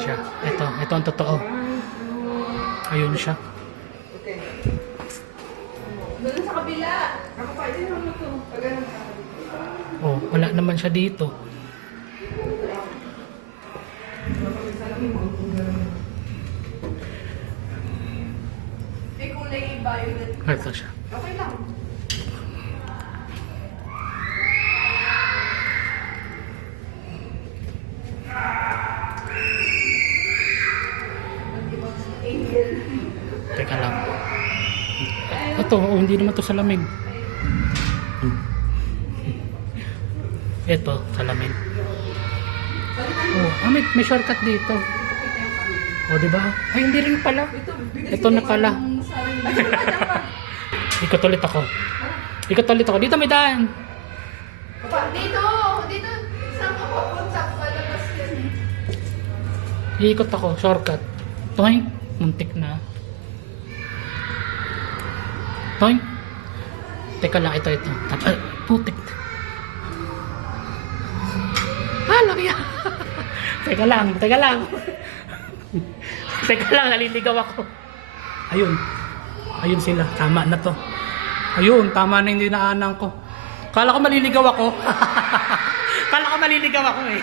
siya. Ito ang totoo. Ayun siya. Doon sa kabila. Nakapagin mo to. Oh, wala naman siya dito. May kulay violet. Ito siya. Okay lang. Teka lang. Ito, hindi naman to salamin. Ito, salamin. Oh, may shortcut dito. Oh, di ba? Ay, hindi rin pala. Ito na pala. Ikot ulit ako. Dito may daan. Dito! Saan ka papunta? Palabas yan. Iikot ako, shortcut. Toing, muntik na. Toing. Teka lang, ito. Putik. Laki yan. Teka lang. Teka lang, naliligaw ako. Ayun sila, tama na to. Ayun, tama na yung dinaanan ko. Kala ko maliligaw ako. Kala ko maliligaw ako eh.